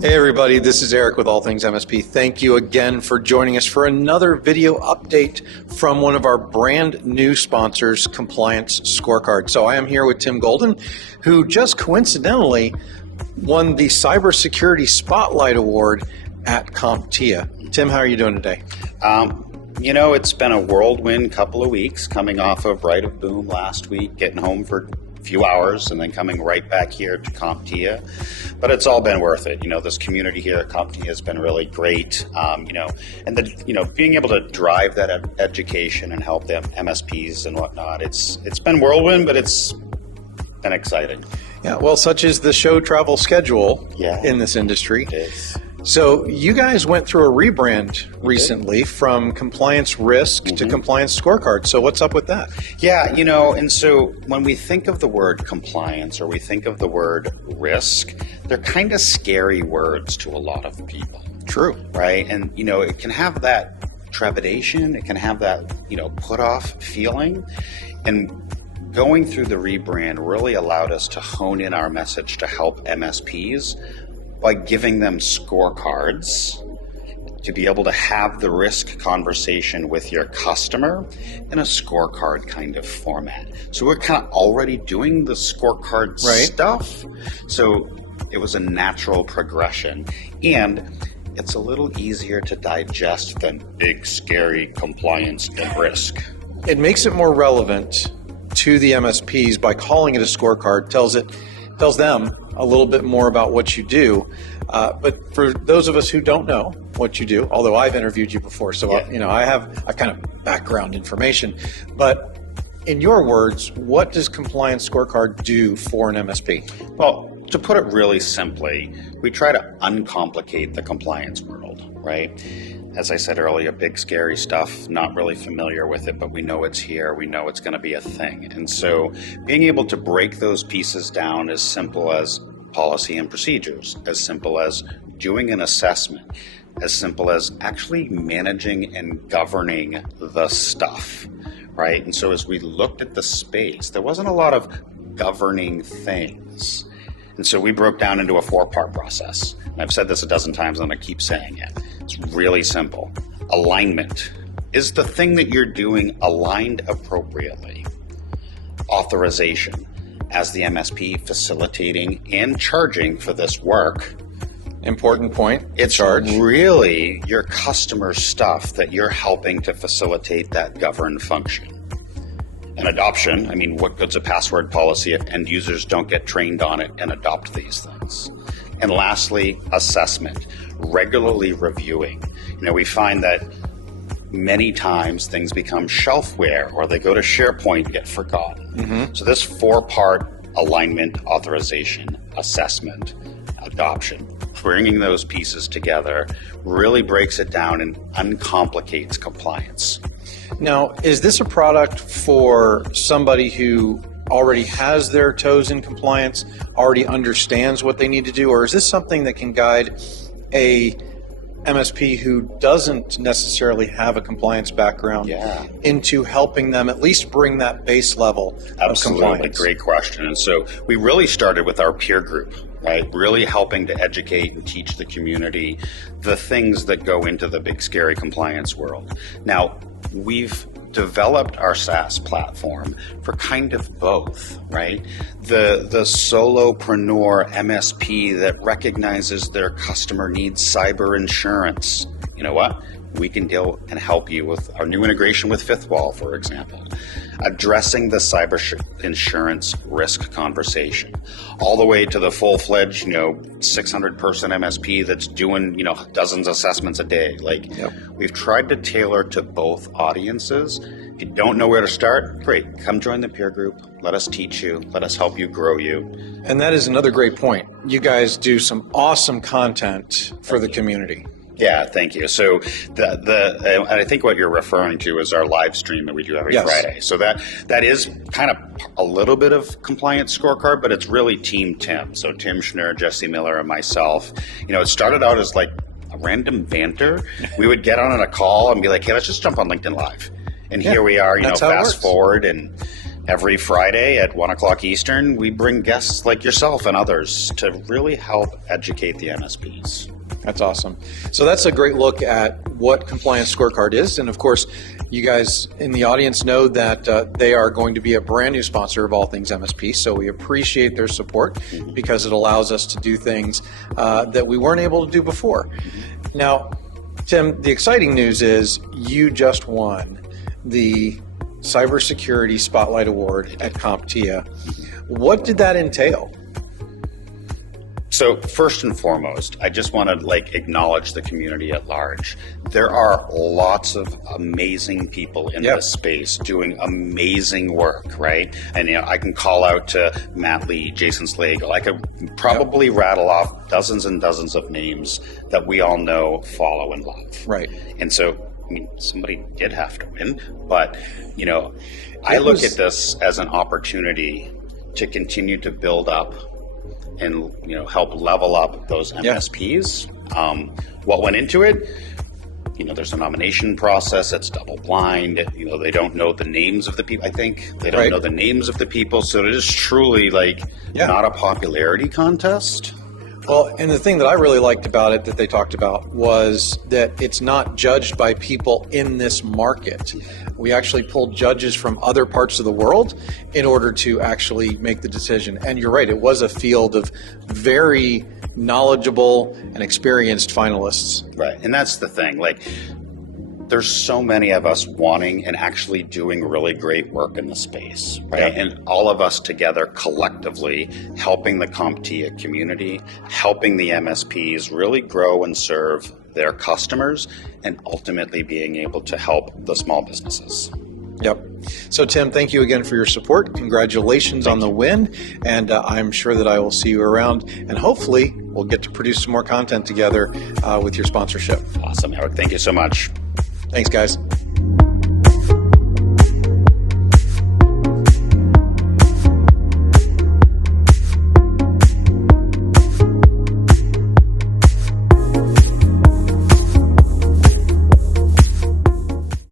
Hey everybody, this is Eric with All Things MSP. Thank you again for joining us for another video update from one of our brand new sponsors, Compliance Scorecard. So I am here with Tim Golden, who just coincidentally won the Cybersecurity Spotlight Award at CompTIA. Tim, how are you doing today? It's been a whirlwind couple of weeks, coming off of Right of Boom last week, getting home for a few hours, and then coming right back here to CompTIA. But it's all been worth it. This community here at CompTIA has been really great. Being able to drive that education and help them MSPs and whatnot. It's been whirlwind, but it's been exciting. Yeah, well, such is the show travel schedule in this industry. It is. So you guys went through a rebrand recently from Compliance Risk to Compliance Scorecard. So what's up with that? Yeah, and so when we think of the word compliance or we think of the word risk, they're kind of scary words to a lot of people. True. Right? And, it can have that trepidation. It can have that, put off feeling. And going through the rebrand really allowed us to hone in our message to help MSPs by giving them scorecards to be able to have the risk conversation with your customer in a scorecard kind of format. So we're kind of already doing the scorecard stuff. So it was a natural progression. And it's a little easier to digest than big, scary compliance and risk. It makes it more relevant to the MSPs by calling it a scorecard, tells them a little bit more about what you do. But for those of us who don't know what you do, although I've interviewed you before, so I have a kind of background information. But in your words, what does Compliance Scorecard do for an MSP? Well, to put it really simply, we try to uncomplicate the compliance world, right? As I said earlier, big, scary stuff, not really familiar with it, but we know it's here. We know it's going to be a thing. And so being able to break those pieces down as simple as policy and procedures, as simple as doing an assessment, as simple as actually managing and governing the stuff, right? And so as we looked at the space, there wasn't a lot of governing things. And so we broke down into a 4-part process. And I've said this a dozen times, and I'm going to keep saying it. It's really simple. Alignment. Is the thing that you're doing aligned appropriately? Authorization. As the MSP facilitating and charging for this work. Important point. It's really your customer stuff that you're helping to facilitate that governed function. And adoption, what good's a password policy if end users don't get trained on it and adopt these things? And lastly, assessment, regularly reviewing. We find that many times things become shelfware or they go to SharePoint and get forgotten. So this 4-part alignment, authorization, assessment, adoption, bringing those pieces together really breaks it down and uncomplicates compliance. Now, is this a product for somebody who already has their toes in compliance, already understands what they need to do, or is this something that can guide a MSP who doesn't necessarily have a compliance background into helping them at least bring that base level of compliance? Great question. And so we really started with our peer group, right? Really helping to educate and teach the community the things that go into the big, scary compliance world. Now, we've developed our SaaS platform for kind of both, right? The solopreneur MSP that recognizes their customer needs cyber insurance. You know what? We can deal and help you with our new integration with Fifth Wall, for example. Addressing the cyber insurance risk conversation, all the way to the full-fledged, 600-person MSP that's doing, dozens of assessments a day. We've tried to tailor to both audiences. If you don't know where to start, great. Come join the peer group. Let us teach you. Let us help you grow you. And that is another great point. You guys do some awesome content for the community. Yeah, thank you. So and I think what you're referring to is our live stream that we do every Friday. So that is kind of a little bit of Compliance Scorecard, but it's really Team Tim. So Tim Schnur, Jesse Miller, and myself. It started out as like a random banter. We would get on a call and be like, hey, let's just jump on LinkedIn Live. And here we are, fast forward and every Friday at 1 o'clock Eastern, we bring guests like yourself and others to really help educate the MSPs. That's awesome. So that's a great look at what Compliance Scorecard is. And of course, you guys in the audience know that they are going to be a brand new sponsor of All Things MSP. So we appreciate their support because it allows us to do things that we weren't able to do before. Now, Tim, the exciting news is you just won the Cybersecurity Spotlight Award at CompTIA. What did that entail? So first and foremost, I just want to acknowledge the community at large. There are lots of amazing people in this space doing amazing work, right? And I can call out to Matt Lee, Jason Slagle. I could probably rattle off dozens and dozens of names that we all know, follow, and love. Right. And so, somebody did have to win, but I look at this as an opportunity to continue to build up and help level up those MSPs. What went into it? There's a nomination process. It's double blind. They don't know the names of the people. I think they don't know the names of the people. So it is truly not a popularity contest. Well, and the thing that I really liked about it that they talked about was that it's not judged by people in this market. We actually pulled judges from other parts of the world in order to actually make the decision. And you're right, it was a field of very knowledgeable and experienced finalists. Right, and that's the thing. There's so many of us wanting and actually doing really great work in the space, right? Yeah. And all of us together collectively helping the CompTIA community, helping the MSPs really grow and serve their customers, and ultimately being able to help the small businesses. Yep. So Tim, thank you again for your support. Congratulations on the win. And I'm sure that I will see you around, and hopefully we'll get to produce some more content together with your sponsorship. Awesome, Eric. Thank you so much. Thanks, guys.